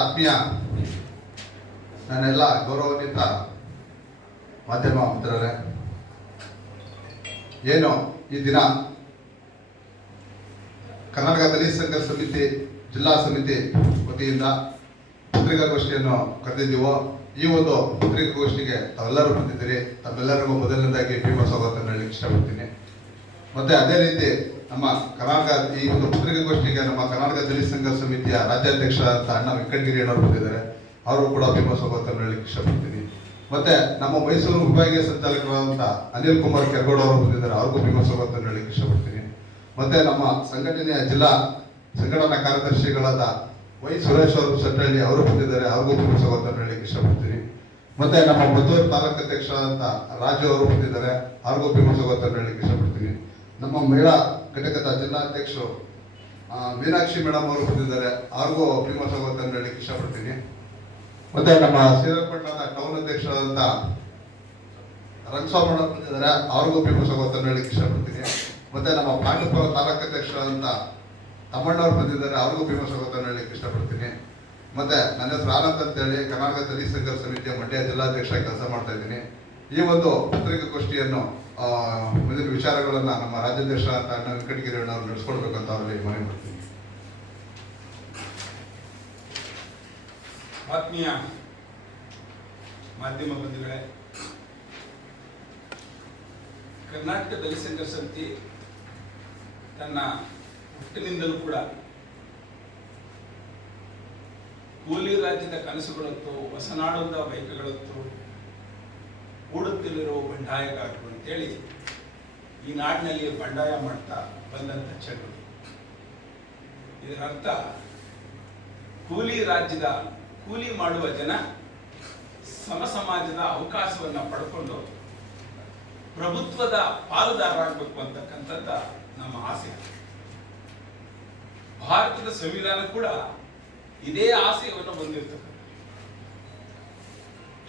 ಆತ್ಮೀಯ ನನ್ನೆಲ್ಲ ಗೌರವಾನ್ವಿತ ಮಾಧ್ಯಮ ಮಿತ್ರರೇ, ಏನು ಈ ದಿನ ಕರ್ನಾಟಕ ದಲಿತ ಸಂಘರ್ಷ ಸಮಿತಿ ಜಿಲ್ಲಾ ಸಮಿತಿ ವತಿಯಿಂದ ಪತ್ರಿಕಾಗೋಷ್ಠಿಯನ್ನು ಕರೆದಿದ್ದೀವೋ, ಈ ಒಂದು ಪತ್ರಿಕಾಗೋಷ್ಠಿಗೆ ತಾವೆಲ್ಲರೂ ಬಂದಿದ್ದೀರಿ. ತಮ್ಮೆಲ್ಲರಿಗೂ ಮೊದಲನೇದಾಗಿ ಭೀಮ ಸ್ವಾಗತವನ್ನು ಹೇಳಲಿಕ್ಕೆ ಇಷ್ಟಪಡ್ತೀನಿ. ಮತ್ತೆ ಅದೇ ರೀತಿ ನಮ್ಮ ಕರ್ನಾಟಕ ಈ ಒಂದು ಪತ್ರಿಕಾಗೋಷ್ಠಿಗೆ ನಮ್ಮ ಕರ್ನಾಟಕ ದಲಿತ ಸಂಘರ್ಷ ಸಮಿತಿಯ ರಾಜ್ಯಾಧ್ಯಕ್ಷ ಅಂತ ಅಣ್ಣ ವೆಂಕಟಗಿರಿ ಅಣ್ಣವರು ಬಂದಿದ್ದಾರೆ. ಅವರು ಕೂಡ ಭೀಮ ಸ್ವಾಗತವನ್ನು ಹೇಳಲಿಕ್ಕೆ ಇಷ್ಟಪಡ್ತೀನಿ. ಮತ್ತೆ ನಮ್ಮ ಮೈಸೂರು ವಿಭಾಗೀಯ ಸಂಚಾಲಕರಾದಂಥ ಅನಿಲ್ ಕುಮಾರ್ ಕೆರಗೋಡ್ ಅವರು ಬಂದಿದ್ದಾರೆ. ಅವ್ರಿಗೂ ಭೀಮ ಸ್ವಾಗತವನ್ನು ಹೇಳಲಿಕ್ಕೆ ಇಷ್ಟಪಡ್ತೀನಿ. ಮತ್ತೆ ನಮ್ಮ ಸಂಘಟನೆಯ ಜಿಲ್ಲಾ ಸಂಘಟನಾ ಕಾರ್ಯದರ್ಶಿಗಳಾದ ವೈ ಸುರೇಶ್ ಅವರು ಸಟ್ಟಳ್ಳಿ ಅವರು ಬಂದಿದ್ದಾರೆ. ಅವ್ರಿಗೂ ಭೀಮ ಸ್ವಾಗತವನ್ನು ಹೇಳಲಿಕ್ಕೆ ಇಷ್ಟಪಡ್ತೀನಿ. ಮತ್ತೆ ನಮ್ಮ ಮದ್ದೂರು ತಾಲೂಕು ಅಧ್ಯಕ್ಷರಾದಂಥ ರಾಜು ಅವರು ಬಂದಿದ್ದಾರೆ. ಅವ್ರಿಗೂ ಭೀಮ ಸ್ವಾಗತವನ್ನು ಹೇಳಲಿಕ್ಕೆ ಇಷ್ಟಪಡ್ತೀನಿ. ನಮ್ಮ ಮಹಿಳಾ ಘಟಕದ ಜಿಲ್ಲಾಧ್ಯಕ್ಷರು ಮೀನಾಕ್ಷಿ ಮೇಡಮ್ ಅವರು ಬಂದಿದ್ದಾರೆ. ಅವ್ರಿಗೂ ಭೀಮ ಸ್ವಾಗತವನ್ನು ಹೇಳಲಿಕ್ಕೆ ಇಷ್ಟಪಡ್ತೀನಿ. ಮತ್ತೆ ನಮ್ಮ ಶ್ರೀರಂಗಪಟ್ಟಣದ ಟೌನ್ ಅಧ್ಯಕ್ಷರಾದಂಥ ರಂಗಸ್ವಾಮಿ ಅವರು ಬಂದಿದ್ದಾರೆ. ಅವ್ರಿಗೂ ಭೀಮ ಸ್ವಾಗತವನ್ನು ಹೇಳಲಿಕ್ಕೆ ಇಷ್ಟಪಡ್ತೀನಿ. ಮತ್ತೆ ನಮ್ಮ ಪಾಂಡವಪುರ ತಾಲೂಕು ಅಧ್ಯಕ್ಷರಾದಂಥ ತಮ್ಮಣ್ಣವ್ರು ಬಂದಿದ್ದಾರೆ. ಅವ್ರಿಗೂ ಭೀಮ ಸ್ವಾಗತವನ್ನು ಹೇಳಲಿಕ್ಕೆ ಇಷ್ಟಪಡ್ತೀನಿ. ಮತ್ತೆ ನನ್ನ ಹೆಸರು ಆನಂದ್ ಅಂತೇಳಿ ಕರ್ನಾಟಕ ದಲಿತ ಸಂಘರ್ಷ ಸಮಿತಿಯ ಮಂಡ್ಯ ಜಿಲ್ಲಾಧ್ಯಕ್ಷ ಕೆಲಸ ಮಾಡ್ತಾ ಇದ್ದೀನಿ. ಈ ಒಂದು ಪತ್ರಿಕಾಗೋಷ್ಠಿಯನ್ನು ಮುಂದಿನ ವಿಚಾರಗಳನ್ನ ನಮ್ಮ ರಾಜ್ಯಾಧ್ಯಕ್ಷ ಅಂತ ಅಣ್ಣ ವೆಂಕಟಗಿರಿ ಅಣ್ಣವ್ರು ನಡೆಸ್ಕೊಡ್ಬೇಕಂತ ಅವರಲ್ಲಿ ಮನವಿ ಮಾಡ್ತೀನಿ. ಆತ್ಮೀಯ ಮಾಧ್ಯಮ ಬಂಧುಗಳೇ, ಕರ್ನಾಟಕ ದಲಿತ ಸಂಘರ್ಷ ಸಮಿತಿ ತನ್ನ ಹುಟ್ಟಿನಿಂದಲೂ ಕೂಡ ಕೂಲಿ ರಾಜ್ಯದ ಕನಸುಗಳತ್ತು, ಹೊಸನಾಡದ ಬೈಕಗಳತ್ತು ಓಡುತ್ತಲಿರೋ ಬಂಡಾಯಗಾರರು ಅಂತೇಳಿ ಈ ನಾಡಿನಲ್ಲಿ ಬಂಡಾಯ ಮಾಡ್ತಾ ಬಂದಂಥ ಚಳುವಳಿ. ಇದರ ಅರ್ಥ ಕೂಲಿ ರಾಜ್ಯದ ಕೂಲಿ ಮಾಡುವ ಜನ ಸಮ ಸಮಾಜದ ಅವಕಾಶವನ್ನು ಪಡ್ಕೊಂಡು ಪ್ರಭುತ್ವದ ಪಾಲುದಾರರಾಗಬೇಕು ಅಂತಕ್ಕಂಥದ್ದ ನಮ್ಮ ಆಸೆ. ಭಾರತದ ಸಂವಿಧಾನ ಕೂಡ ಇದೇ ಆಶಯವನ್ನು ಹೊಂದಿರತಕ್ಕಂಥ.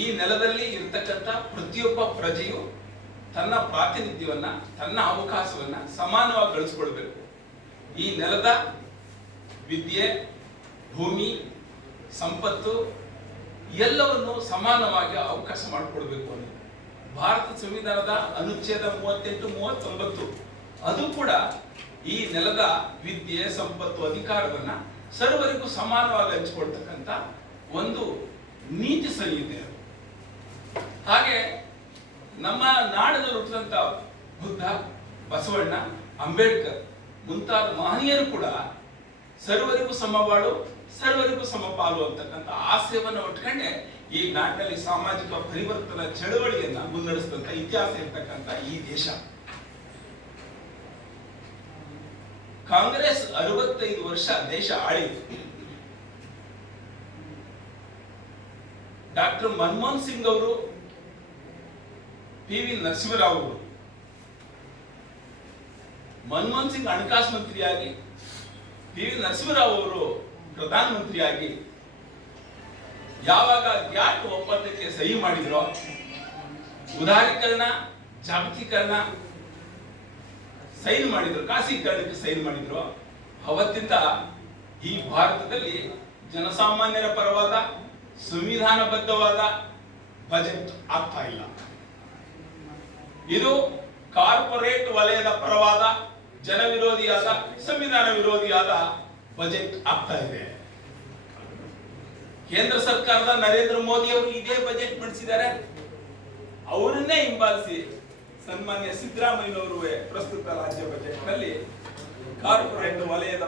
ಈ ನೆಲದಲ್ಲಿ ಇರತಕ್ಕಂಥ ಪ್ರತಿಯೊಬ್ಬ ಪ್ರಜೆಯು ತನ್ನ ಪ್ರಾತಿನಿಧ್ಯವನ್ನ, ತನ್ನ ಅವಕಾಶವನ್ನ ಸಮಾನವಾಗಿ ಗಳಿಸ್ಕೊಳ್ಬೇಕು. ಈ ನೆಲದ ವಿದ್ಯೆ, ಭೂಮಿ, ಸಂಪತ್ತು ಎಲ್ಲವನ್ನು ಸಮಾನವಾಗಿ ಅವಕಾಶ ಮಾಡಿಕೊಡ್ಬೇಕು ಅನ್ನೋದು ಭಾರತ ಸಂವಿಧಾನದ ಅನುಚ್ಛೇದ 38, 39 ಅದು ಕೂಡ ಈ ನೆಲದ ವಿದ್ಯೆ, ಸಂಪತ್ತು, ಅಧಿಕಾರವನ್ನ ಸರ್ವರಿಗೂ ಸಮಾನವಾಗಿ ಹಂಚಿಕೊಳ್ತಕ್ಕಂಥ ಒಂದು ನೀತಿ ಸಂಹಿತೆ. ಹಾಗೆ ನಮ್ಮ ನಾಡಿನಲ್ಲಿ ಹುಟ್ಟಿದಂಥ ಬುದ್ಧ, ಬಸವಣ್ಣ, ಅಂಬೇಡ್ಕರ್ ಮುಂತಾದ ಮಹನೀಯರು ಕೂಡ ಸರ್ವರಿಗೂ ಸಮಬಾಳು, ಸರ್ವರಿಗೂ ಸಮಪಾಲು ಅಂತಕ್ಕಂಥ ಆಶಯವನ್ನು ಒಟ್ಕೊಂಡೆ ಈ ನಾಡಿನಲ್ಲಿ ಸಾಮಾಜಿಕ ಪರಿವರ್ತನಾ ಚಳವಳಿಯನ್ನ ಮುನ್ನಡೆಸಿದಂತ ಇತಿಹಾಸ ಇರ್ತಕ್ಕಂಥ ಈ ದೇಶ. ಕಾಂಗ್ರೆಸ್ 65 ವರ್ಷ ದೇಶ ಆಳಿತು. ಡಾಕ್ಟರ್ ಮನಮೋಹನ್ ಸಿಂಗ್ ಅವರು, ಪಿ ವಿ ನರಸಿಂಹರಾವ್ ಅವರು, ಮನಮೋಹನ್ ಸಿಂಗ್ ಹಣಕಾಸು ಮಂತ್ರಿಯಾಗಿ, ಪಿ ವಿ ನರಸಿಂಹರಾವ್ ಅವರು ಪ್ರಧಾನಮಂತ್ರಿಯಾಗಿ ಯಾವಾಗ ಗ್ಯಾಟ್ ಒಪ್ಪಂದಕ್ಕೆ ಸಹಿ ಮಾಡಿದ್ರೋ, ಉದಾರೀಕರಣ, ಜಾಗತೀಕರಣ ಸೈನ್ ಮಾಡಿದ್ರು, ಖಾಸಗೀಕರಣಕ್ಕೆ ಸೈನ್ ಮಾಡಿದ್ರು, ಅವತ್ತಿಂದ ಈ ಭಾರತದಲ್ಲಿ ಜನಸಾಮಾನ್ಯರ ಪರವಾದ ಸಂವಿಧಾನಬದ್ಧವಾದ ಬಜೆಟ್ ಆಗ್ತಾ ಇಲ್ಲ. ಇದು ಕಾರ್ಪೊರೇಟ್ ವಲಯದ ಪರವಾದ ಜನ ವಿರೋಧಿಯಾದ, ಸಂವಿಧಾನ ವಿರೋಧಿಯಾದ ಬಜೆಟ್ ಆಗ್ತಾ ಇದೆ. ಕೇಂದ್ರ ಸರ್ಕಾರದ ನರೇಂದ್ರ ಮೋದಿ ಅವರು ಇದೇ ಬಜೆಟ್ ಮಂಡಿಸಿದ್ದಾರೆ. ಅವರನ್ನೇ ಹಿಂಬಾಲಿಸಿ ಸನ್ಮಾನ್ಯ ಸಿದ್ದರಾಮಯ್ಯನವರು ಪ್ರಸ್ತುತ ರಾಜ್ಯ ಬಜೆಟ್ ನಲ್ಲಿ ಕಾರ್ಪೊರೇಟ್ ವಲಯದ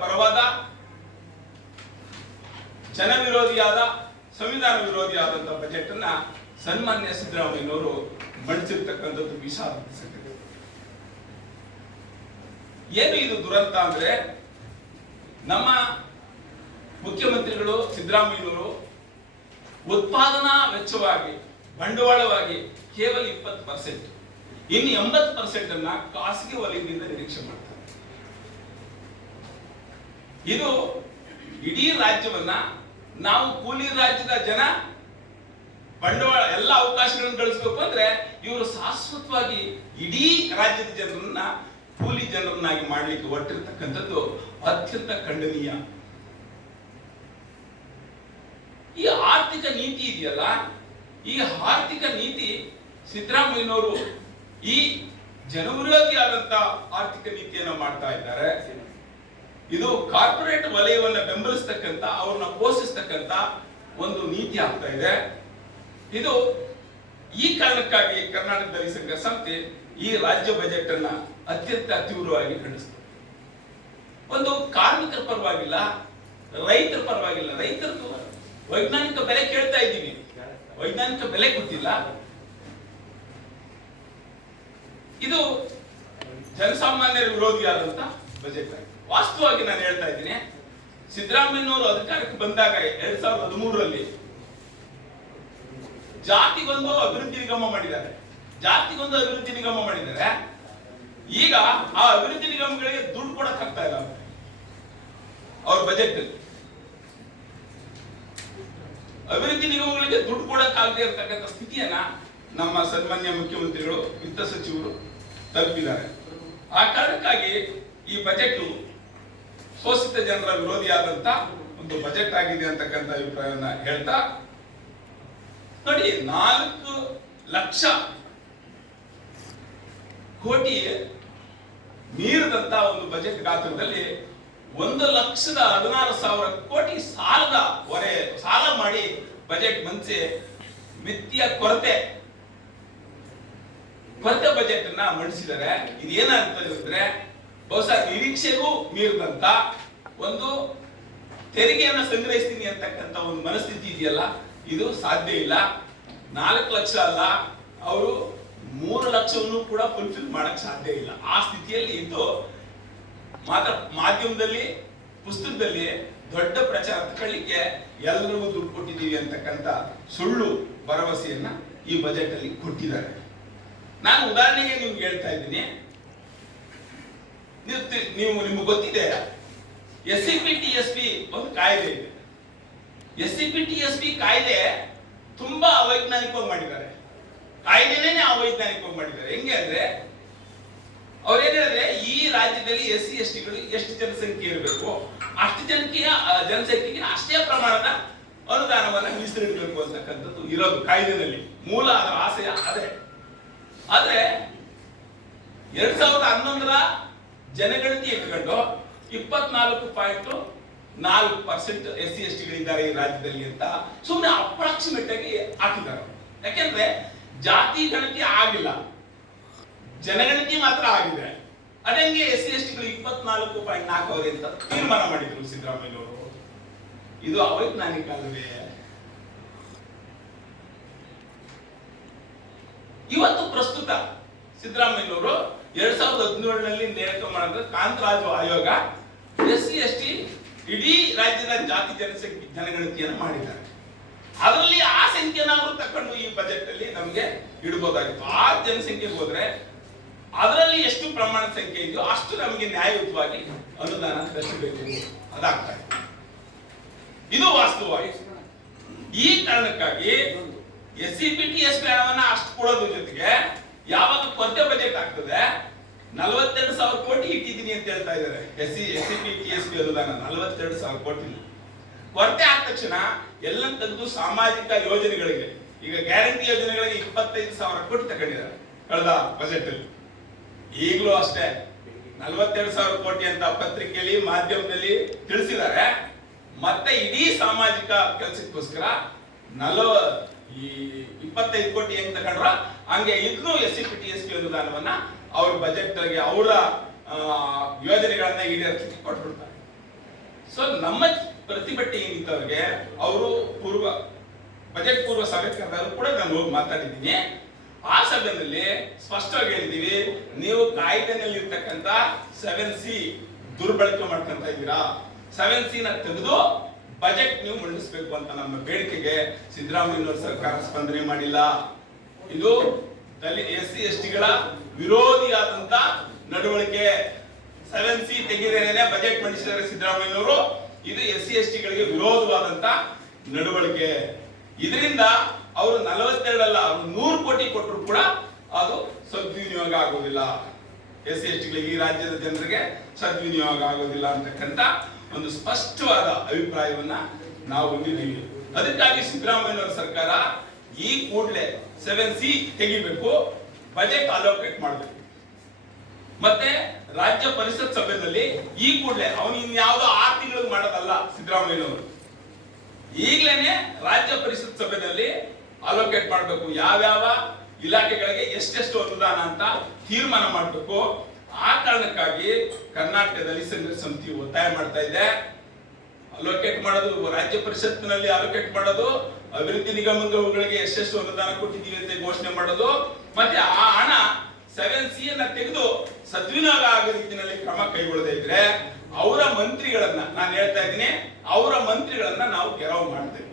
ಪರವಾದ ಜನ ವಿರೋಧಿಯಾದ, ಸಂವಿಧಾನ ವಿರೋಧಿಯಾದಂತಹ ಬಜೆಟ್ ಅನ್ನ ಸನ್ಮಾನ್ಯ ಸಿದ್ದರಾಮಯ್ಯನವರು ಮಂಡಿಸಿರ್ತಕ್ಕಂಥದ್ದು ವಿಷಾದ ಸಂಗತಿ. ಏನು ಇದು ದುರಂತ ಅಂದ್ರೆ, ನಮ್ಮ ಮುಖ್ಯಮಂತ್ರಿಗಳು ಸಿದ್ದರಾಮಯ್ಯನವರು ಉತ್ಪಾದನಾ ವೆಚ್ಚವಾಗಿ, ಬಂಡವಾಳವಾಗಿ ಕೇವಲ 20%, ಇನ್ನು 80% ಅನ್ನ ಖಾಸಗಿ ವಲಯದಿಂದ ನಿರೀಕ್ಷೆ ಮಾಡ್ತಾರೆ. ಇದು ಇಡೀ ರಾಜ್ಯವನ್ನ ನಾವು ಕೂಲಿ ರಾಜ್ಯದ ಜನ ಬಂಡವಾಳ ಎಲ್ಲ ಅವಕಾಶಗಳನ್ನು ಗಳಿಸಬೇಕು ಅಂದ್ರೆ ಇವರು ಶಾಶ್ವತವಾಗಿ ಇಡೀ ರಾಜ್ಯದ ಜನರನ್ನ ಕೂಲಿ ಜನರನ್ನಾಗಿ ಮಾಡ್ಲಿಕ್ಕೆ ಹೊರಟಿರ್ತಕ್ಕಂಥದ್ದು ಅತ್ಯಂತ ಖಂಡನೀಯ. ಈ ಆರ್ಥಿಕ ನೀತಿ ಇದೆಯಲ್ಲ, ಈ ಆರ್ಥಿಕ ನೀತಿ ಸಿದ್ದರಾಮಯ್ಯನವರು ಈ ಜನವಿರೋಧಿಯಾದಂತ ಆರ್ಥಿಕ ನೀತಿಯನ್ನು ಮಾಡ್ತಾ ಇದ್ದಾರೆ. ಇದು ಕಾರ್ಪೊರೇಟ್ ವಲಯವನ್ನ ಬೆಂಬಲಿಸ್ತಕ್ಕಂಥ, ಅವ್ರನ್ನ ಪೋಷಿಸ್ತಕ್ಕಂಥ ಒಂದು ನೀತಿ ಆಗ್ತಾ ಇದೆ. ಇದು ಈ ಕಾರಣಕ್ಕಾಗಿ ಕರ್ನಾಟಕ ದಲಿತ ಸಂಘ ಸಂಸ್ಥೆ ಈ ರಾಜ್ಯ ಬಜೆಟ್ ಅನ್ನ ಅತ್ಯಂತ ತೀವ್ರವಾಗಿ ಖಂಡಿಸ್ತದೆ. ಒಂದು ಕಾರ್ಮಿಕರ ಪರವಾಗಿಲ್ಲ, ರೈತರ ಪರವಾಗಿಲ್ಲ. ರೈತರದ್ದು ವೈಜ್ಞಾನಿಕ ಬೆಲೆ ಕೇಳ್ತಾ ಇದ್ದೀವಿ, ವೈಜ್ಞಾನಿಕ ಬೆಲೆ ಗೊತ್ತಿಲ್ಲ. ಇದು ಜನಸಾಮಾನ್ಯರ ವಿರೋಧಿಯಾದಂತ ಬಜೆಟ್ ಆಗಿದೆ. ವಾಸ್ತವವಾಗಿ ನಾನು ಹೇಳ್ತಾ ಇದ್ದೀನಿ, ಸಿದ್ದರಾಮಯ್ಯನವರು ಅಧಿಕಾರಕ್ಕೆ ಬಂದಾಗ 2013ರಲ್ಲಿ ಜಾತಿಗೊಂದು ಅಭಿವೃದ್ಧಿ ನಿಗಮ ಮಾಡಿದ್ದಾರೆ. ಈಗ ಆ ಅಭಿವೃದ್ಧಿ ನಿಗಮಗಳಿಗೆ ದುಡ್ಡು ಕೊಡಕ್ ಆಗ್ತಾ ಇಲ್ಲ ಅವ್ರ ಬಜೆಟ್. ಅಭಿವೃದ್ಧಿ ನಿಗಮಗಳಿಗೆ ದುಡ್ಡು ಕೊಡಕ್ ಆಗದೆ ಇರತಕ್ಕಂಥ ಸ್ಥಿತಿಯನ್ನ ನಮ್ಮ ಸನ್ಮಾನ್ಯ ಮುಖ್ಯಮಂತ್ರಿಗಳು, ವಿತ್ತ ಸಚಿವರು ತಲುಪಿದ್ದಾರೆ. ಆ ಕಾರಣಕ್ಕಾಗಿ ಈ ಬಜೆಟ್ ಶೋಷಿತ ಜನರ ವಿರೋಧಿಯಾದಂತ ಒಂದು ಬಜೆಟ್ ಆಗಿದೆ ಅಂತಕ್ಕಂಥ ಅಭಿಪ್ರಾಯವನ್ನ ಹೇಳ್ತಾ, ನೋಡಿ 4 ಲಕ್ಷ ಕೋಟಿ ಮೀರಿದಂತ ಒಂದು ಬಜೆಟ್ ಗಾತ್ರದಲ್ಲಿ 1,16,000 ಕೋಟಿ ಸಾಲ ಮಾಡಿ ಬಜೆಟ್ ಮಂಡಿಸಿ ವಿತ್ತೀಯ ಕೊರತೆ ಬಜೆಟ್ ಅನ್ನ ಮಂಡಿಸಿದ್ದಾರೆ. ಇದೇನಾಗ್ತದೆ ಅಂದ್ರೆ ಬಹುಶಃ ನಿರೀಕ್ಷೆಗೂ ಮೀರಿದಂತ ಒಂದು ತೆರಿಗೆಯನ್ನ ಸಂಗ್ರಹಿಸ್ತೀನಿ ಅಂತಕ್ಕಂಥ ಒಂದು ಮನಸ್ಥಿತಿ ಇದೆಯಲ್ಲ, ಇದು ಸಾಧ್ಯ ಇಲ್ಲ. 4 ಲಕ್ಷ ಅಲ್ಲ, ಅವರು 3 ಲಕ್ಷವನ್ನು ಕೂಡ ಫುಲ್ಫಿಲ್ ಮಾಡಕ್ ಸಾಧ್ಯ ಇಲ್ಲ. ಆ ಸ್ಥಿತಿಯಲ್ಲಿ ಇದ್ದು ಮಾತ್ರ ಮಾಧ್ಯಮದಲ್ಲಿ, ಪುಸ್ತಕದಲ್ಲಿ ದೊಡ್ಡ ಪ್ರಚಾರ ತಗೊಳ್ಳಿಕ್ಕೆ ಎಲ್ಲರಿಗೂ ದುಡ್ಡು ಕೊಟ್ಟಿದ್ದೀವಿ ಅಂತಕ್ಕಂಥ ಸುಳ್ಳು ಭರವಸೆಯನ್ನ ಈ ಬಜೆಟ್ ಅಲ್ಲಿ ಕೊಟ್ಟಿದ್ದಾರೆ. ನಾನು ಉದಾಹರಣೆಗೆ ನಿಮ್ಗೆ ಹೇಳ್ತಾ ಇದ್ದೀನಿ. ನಿಮ್ಗೆ ಗೊತ್ತಿದೆ, SCPTSP ಒಂದು ಕಾಯ್ದೆ ಇದೆ. SCPTSP ಕಾಯ್ದೆ ತುಂಬಾ ಅವೈಜ್ಞಾನಿಕವಾಗಿ ಮಾಡಿದ್ದಾರೆ. ಕಾಯ್ದೆನೇ ಅವೈಜ್ಞಾನಿಕವಾಗಿ ಮಾಡಿದ್ದಾರೆ. ಹೆಂಗೆ ಅಂದ್ರೆ ಅವ್ರು ಏನ್ ಹೇಳಿದ್ರೆ, ಈ ರಾಜ್ಯದಲ್ಲಿ SC STಗಳು ಎಷ್ಟು ಜನಸಂಖ್ಯೆ ಇರಬೇಕು, ಅಷ್ಟು ಜನಸಂಖ್ಯೆಗೆ ಅಷ್ಟೇ ಪ್ರಮಾಣದ ಅನುದಾನವನ್ನ ಮೀಸಲಿಡಬೇಕು ಅಂತಕ್ಕಂಥದ್ದು ಇರೋದು ಕಾಯ್ದೆನಲ್ಲಿ. ಮೂಲ ಅದರ ಆಶಯ ಅದೇ. ಆದ್ರೆ 2011ರ ಜನಗಣತಿ ಇಟ್ಕೊಂಡು 24.4% SC STಗಳಿದ್ದಾರೆ ಈ ರಾಜ್ಯದಲ್ಲಿ ಅಂತ ಸುಮ್ಮನೆ ಅಪ್ರಾಕ್ಸಿಮೇಟ್ ಆಗಿ ಹಾಕಿದ್ದಾರೆ. ಯಾಕೆಂದ್ರೆ ಜಾತಿ ಗಣತಿ ಆಗಿಲ್ಲ, ಜನಗಣತಿ ಮಾತ್ರ ಆಗಿದೆ. ಅದಂಗೆ SC STಗಳು 24.4 ಅಂತ ತೀರ್ಮಾನ ಮಾಡಿದ್ರು ಸಿದ್ದರಾಮಯ್ಯನವರು. ಇದು ಅವೈಜ್ಞಾನಿಕ ಅಲ್ಲವೇ? ಇವತ್ತು ಪ್ರಸ್ತುತ ಸಿದ್ದರಾಮಯ್ಯನವರು 2017ನಲ್ಲಿ ನೇಮಕ ಮಾಡಿದ ಕಾಂತರಾಜು ಆಯೋಗ SC ST ಇಡೀ ರಾಜ್ಯದ ಜಾತಿ ಜನಗಣತಿಯನ್ನು ಮಾಡಿದ್ದಾರೆ. ಅದರಲ್ಲಿ ಆ ಸಂಖ್ಯೆನಾದ್ರೂ ತಕೊಂಡು ಈ ಬಜೆಟ್ ಅಲ್ಲಿ ನಮಗೆ ಇಡಬಹುದಾಗಿತ್ತು. ಆ ಜನಸಂಖ್ಯೆಗೆ ಹೋದ್ರೆ ಅದರಲ್ಲಿ ಎಷ್ಟು ಪ್ರಮಾಣದ ಸಂಖ್ಯೆ ಇದೆಯೋ ಅಷ್ಟು ನಮಗೆ ನ್ಯಾಯಯುತವಾಗಿ ಅನುದಾನ ತರಿಸಬೇಕು, ಅದಾಗ್ತಾ ಇದೆ. ಇದು ವಾಸ್ತವವಾಗಿ. ಈ ಕಾರಣಕ್ಕಾಗಿ SCPTSP ಹಣವನ್ನ ಅಷ್ಟು ಕೊಡೋದ್ರ ಜೊತೆಗೆ ಯಾವಾಗ ಕೊರತೆ ಬಜೆಟ್ ಆಗ್ತದೆ 42,000 ಕೋಟಿ ಇಟ್ಟಿದ್ದೀನಿ ಅಂತ ಹೇಳ್ತಾ ಇದ್ದಾರೆ. SCPTSP ಅನುದಾನ 42,000 ಕೋಟಿ ಕೊರತೆ ಆದ ತಕ್ಷಣ ಎಲ್ಲ ತೆಗೆದು ಸಾಮಾಜಿಕ ಯೋಜನೆಗಳಿಗೆ, ಈಗ ಗ್ಯಾರಂಟಿ ಯೋಜನೆಗಳಿಗೆ 25,000 ಕೋಟಿ ತಗೊಂಡಿದ್ದಾರೆ ಕಳೆದ ಬಜೆಟ್ ಅಲ್ಲಿ. ಈಗಲೂ ಅಷ್ಟೇ 42,000 ಕೋಟಿ ಅಂತ ಪತ್ರಿಕೆಯಲ್ಲಿ, ಮಾಧ್ಯಮದಲ್ಲಿ ತಿಳಿಸಿದ್ದಾರೆ. ಮತ್ತೆ ಇಡೀ ಸಾಮಾಜಿಕ ಕೆಲಸಕ್ಕೋಸ್ಕರ 25 ಕೋಟಿ ಹೆಂಗ್ ತಗೊಂಡ್ರ ಹಂಗೆ ಇದನ್ನು SCPTSP ಅನುದಾನವನ್ನ ಅವ್ರ ಬಜೆಟ್ ಗೆ ಅವರ ಯೋಜನೆಗಳನ್ನ ಈಡೇರಿಸಲಿಕ್ಕೆ ಕೊಟ್ಬಿಡ್ತಾರೆ. ಸೊ ನಮ್ಮ ಪ್ರತಿಭಟನೆ ಏನಿದ್ದವ್ರಿಗೆ ಅವರು ಬಜೆಟ್ ಪೂರ್ವ ಸಭೆ ಕರೆದಾಗ ಕೂಡ ನಾನು ಹೋಗಿ ಮಾತಾಡಿದ್ದೀನಿ. ಆ ಸಭೆಯಲ್ಲಿ ಸ್ಪಷ್ಟವಾಗಿ ಹೇಳಿದೀವಿ, ನೀವು ಕಾಯ್ದೆನಲ್ಲಿ ಇರ್ತಕ್ಕಂಥ 7C ದುರ್ಬಳಕೆ ಮಾಡ್ಕೊಂತ ಇದ್ದೀರಾ. 7C ನ ತೆಗೆದು ಬಜೆಟ್ ನೀವು ಮಂಡಿಸಬೇಕು ಅಂತ ನಮ್ಮ ಬೇಡಿಕೆಗೆ ಸಿದ್ದರಾಮಯ್ಯನವರ ಸರ್ಕಾರ ಸ್ಪಂದನೆ ಮಾಡಿಲ್ಲ. ಇದು SC STಗಳ ವಿರೋಧಿಯಾದಂತ ನಡವಳಿಕೆ. 7C ತೆಗೆದೇನೆ ಬಜೆಟ್ ಮಂಡಿಸಿದರೆ ಸಿದ್ದರಾಮಯ್ಯನವರು, ಇದು SC STಗಳಿಗೆ ವಿರೋಧವಾದಂತ ನಡವಳಿಕೆ. ಇದರಿಂದ ಅವರು 42 ಅಲ್ಲ ಕೊಟ್ಟರು ಕೂಡ ಅದು ಸದ್ವಿನಿಯೋಗ ಆಗೋದಿಲ್ಲ. SC/STಗಳಿಗೆ, ಈ ರಾಜ್ಯದ ಜನರಿಗೆ ಸದ್ವಿನಿಯೋಗ ಆಗೋದಿಲ್ಲ ಅಂತಕ್ಕಂಥ ಒಂದು ಸ್ಪಷ್ಟವಾದ ಅಭಿಪ್ರಾಯವನ್ನ ನಾವು ಹೊಂದಿದ್ದೀವಿ. ಅದಕ್ಕಾಗಿ ಸಿದ್ದರಾಮಯ್ಯನವರ ಸರ್ಕಾರ ಈ ಕೂಡಲೇ 7C ತೆಗಿಬೇಕು, ಬಜೆಟ್ ಅಲೋಕೇಟ್ ಮಾಡಬೇಕು. ಮತ್ತೆ ರಾಜ್ಯ ಪರಿಷತ್ ಸಭೆಯಲ್ಲಿ ಈ ಕೂಡಲೇ ಅವನು ಇನ್ಯಾವುದೋ 6 ತಿಂಗಳು ಮಾಡೋದಲ್ಲ ಸಿದ್ದರಾಮಯ್ಯನವರು, ಈಗಲೇ ರಾಜ್ಯ ಪರಿಷತ್ ಸಭೆಯಲ್ಲಿ ಅಲೋಕೇಟ್ ಮಾಡಬೇಕು. ಯಾವ್ಯಾವ ಇಲಾಖೆಗಳಿಗೆ ಎಷ್ಟೆಷ್ಟು ಅನುದಾನ ಅಂತ ತೀರ್ಮಾನ ಮಾಡಬೇಕು. ಆ ಕಾರಣಕ್ಕಾಗಿ ಕರ್ನಾಟಕ ದಲಿತ ಸಂಘರ್ಷ ಸಮಿತಿ ಒತ್ತಾಯ ಮಾಡ್ತಾ ಇದೆ. ಅಲೋಕೇಟ್ ಮಾಡೋದು, ರಾಜ್ಯ ಪರಿಷತ್ನಲ್ಲಿ ಅಲೋಕೇಟ್ ಮಾಡೋದು, ಅಭಿವೃದ್ಧಿ ನಿಗಮಗಳಿಗೆ ಎಷ್ಟೆಷ್ಟು ಅನುದಾನ ಕೊಟ್ಟಿದ್ದೀವಿ ಅಂತ ಘೋಷಣೆ ಮಾಡೋದು, ಮತ್ತೆ ಆ ಹಣ 7C ಅನ್ನ ತೆಗೆದು ಸದ್ವಿನಿಯೋಗ ಆಗೋ ರೀತಿಯಲ್ಲಿ ಕ್ರಮ ಕೈಗೊಳ್ಳದೇ ಇದ್ರೆ ಅವರ ಮಂತ್ರಿಗಳನ್ನ, ನಾನು ಹೇಳ್ತಾ ಇದ್ದೀನಿ, ಅವರ ಮಂತ್ರಿಗಳನ್ನ ನಾವು ಗೆರವು ಮಾಡ್ತೇವೆ.